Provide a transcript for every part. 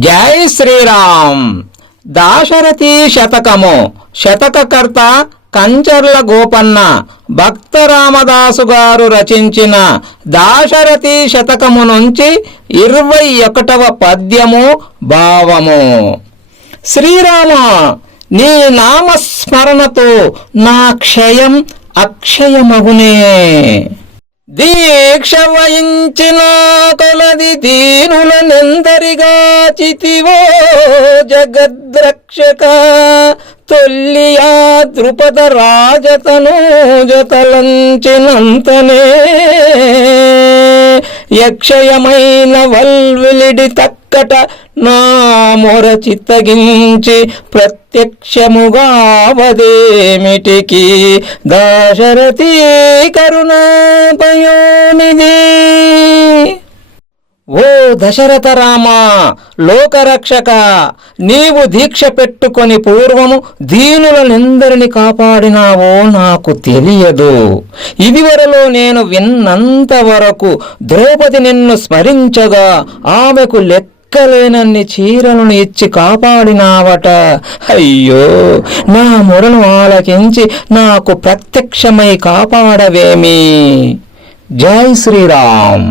Jai Sri Ram! Dasarathi శతకము. శతకకర్త కంచర్ల గోపన్న. భక్త రామదాసు గారు రచించిన దాశరథి శతకము నుంచి ఇరవై ఒకటవ పద్యము భావము. శ్రీరామ నీ నామస్మరణతో నా క్షయం అక్షయమగునే. దీక్ష వహించిన కొలది దీనులనెందరిగా చితివో జగద్రక్షక తొల్లియా ద్రుపద రాజతను జతలంచినంతనే యక్షయమైన వల్విలిడి తక్కట నా మొర చిత్తగించి ప్రత్యక్షముగా వదేమిటికి దాశరథీ కరుణాపయోనిది? ఓ దశరథ రామ లోకరక్షక నీవు దీక్ష పెట్టుకొని పూర్వము దీనులనెందరిని కాపాడినావో నాకు తెలియదు. ఇదివరలో నేను విన్నంత వరకు ద్రౌపది నిన్ను స్మరించగా ఆమెకు లెక్కలేనన్ని చీరలను ఇచ్చి కాపాడినావట. అయ్యో నా మొరను ఆలకించి నాకు ప్రత్యక్షమై కాపాడవేమి? జై శ్రీరామ్.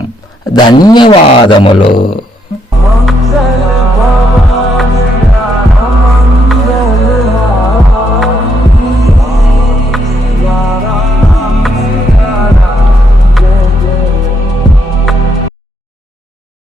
ధన్యవాదములు.